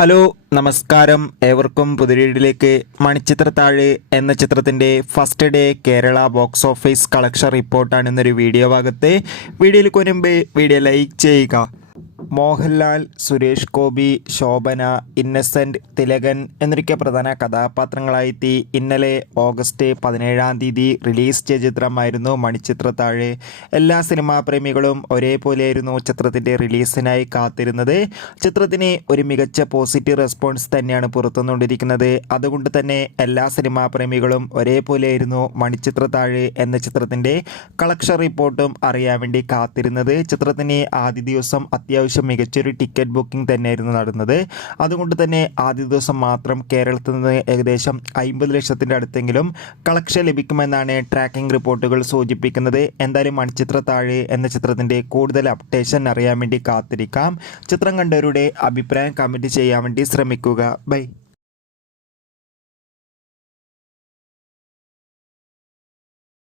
Hello നമസ്കാരം, ഏവർക്കും പുതിയ മണിച്ചിത്രത്താഴ് എന്ന ചിത്രത്തിൻ്റെ first day Kerala box office collection റിപ്പോർട്ടാണ് ഇന്നൊരു വീഡിയോ ഭാഗത്ത്. വീഡിയോയിൽ മുൻപ് വീഡിയോ ലൈക്ക് ചെയ്യുക. മോഹൻലാൽ, സുരേഷ് ഗോപി, ശോഭന, ഇന്നസെൻറ്റ്, തിലകൻ എന്നൊക്കെ പ്രധാന കഥാപാത്രങ്ങളായെത്തി ഇന്നലെ ഓഗസ്റ്റ് 17 റിലീസ് ചെയ്ത ചിത്രമായിരുന്നു മണിച്ചിത്രത്താഴ്. എല്ലാ സിനിമാ പ്രേമികളും ഒരേപോലെയായിരുന്നു ചിത്രത്തിൻ്റെ റിലീസിനായി കാത്തിരുന്നത്. ചിത്രത്തിന് ഒരു മികച്ച പോസിറ്റീവ് റെസ്പോൺസ് തന്നെയാണ് പുറത്തുനിന്നുകൊണ്ടിരിക്കുന്നത്. അതുകൊണ്ട് തന്നെ എല്ലാ സിനിമാ പ്രേമികളും ഒരേപോലെയായിരുന്നു മണിച്ചിത്രത്താഴ് എന്ന ചിത്രത്തിൻ്റെ കളക്ഷൻ റിപ്പോർട്ടും അറിയാൻ വേണ്ടി കാത്തിരുന്നത്. ചിത്രത്തിന് ആദ്യ ദിവസം അത്യാവശ്യം മികച്ചൊരു ടിക്കറ്റ് ബുക്കിംഗ് തന്നെയായിരുന്നു നടന്നത്. അതുകൊണ്ട് തന്നെ ആദ്യ ദിവസം മാത്രം കേരളത്തിൽ നിന്ന് ഏകദേശം 50 ലക്ഷത്തിൻ്റെ അടുത്തെങ്കിലും കളക്ഷൻ ലഭിക്കുമെന്നാണ് ട്രാക്കിംഗ് റിപ്പോർട്ടുകൾ സൂചിപ്പിക്കുന്നത്. എന്തായാലും മണിച്ചിത്രത്താഴ് എന്ന ചിത്രത്തിൻ്റെ കൂടുതൽ അപ്ഡേഷൻ അറിയാൻ വേണ്ടി കാത്തിരിക്കാം. ചിത്രം കണ്ടവരുടെ അഭിപ്രായം കമൻറ്റ് ചെയ്യാൻ വേണ്ടി ശ്രമിക്കുക. ബൈ.